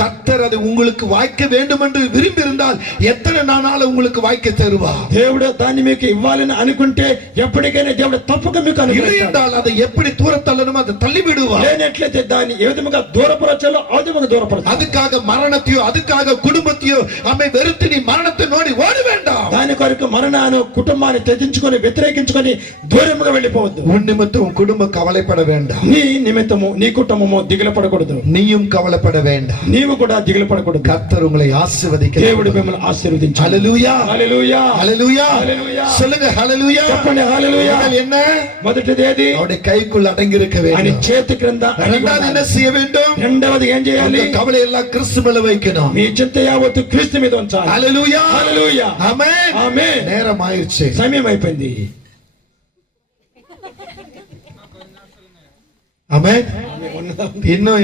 கர்த்தர் அதை உங்களுக்கு வாய்க்க வேண்டும் என்று விரும்பி இருந்தால் எத்தனை நாளால உங்களுக்கு வாய்க்க தருவார். దేవుడు దాన్ని మీకు ఇవ్వాలని అనుకుంటే ఎప్పటికైనా దేవుడు తప్పక మీకు అనుగ్రహిస్తాడు. அதை எப்படி தூர தள்ளணுமோ அதை தள்ளி விடுவார். లేనట్లయితే దాన్ని ఏ విధంగా దూరపరచాలో ఆ విధంగా దూరపరచాలి. அதுக்காக மரணத்தையோ அதுக்காக குடும்பத்தையோ అమ్మే వెరుతి నీ మరణத்தை నోడి ఓడ వేண்டாம். దాని కొరకు మరణాన్ని కుటుంబాన్ని త్యజించుకొని వ్యతిరేకించుకొని దూరంగా వెళ్ళిపోవద్దు. உன் நிமித்தம் குடும்பம் கவலைப்பட வேண்டாம். నీ నిమిత్తము నీ కుటుంబము దిగులు పడకూడదు. நீயும் கவலைப்பட வேண்டாம். నీవు కూడా దిగులు పడకూడదు. கர்த்தர் உங்களை ஆசீர்வதிக்க దేవుడు మిమ్మల్ని ఆశీర్వదించాలి. హల్లెలూయా హల్లెలూయా హల్లెలూయా హల్లెలూయా சொல்லுங்க హల్లెలూయా చెప్పండి హల్లెలూయా. என்ன మొదటిది ఏది? அவருடைய கைக்குள் அடங்கி இருக்க வேண்டும். ఆయన చేతి క్రింద இரண்டாவது என்ன செய்ய வேண்டும்? రెండవది ఏం చేయాలి? கவலை எல்லாம் கிறிஸ்து மேல வைக்கணும். మీ చింత యావత్తు క్రీస్తు మీద ఉంచాలి. హల్లెలూయా హల్లెలూయా ఆమేన్ ఆమేన్. நேரம் ஆயிடுச்சு, సమయం అయిపోయింది. ఆమేన్. இன்னும்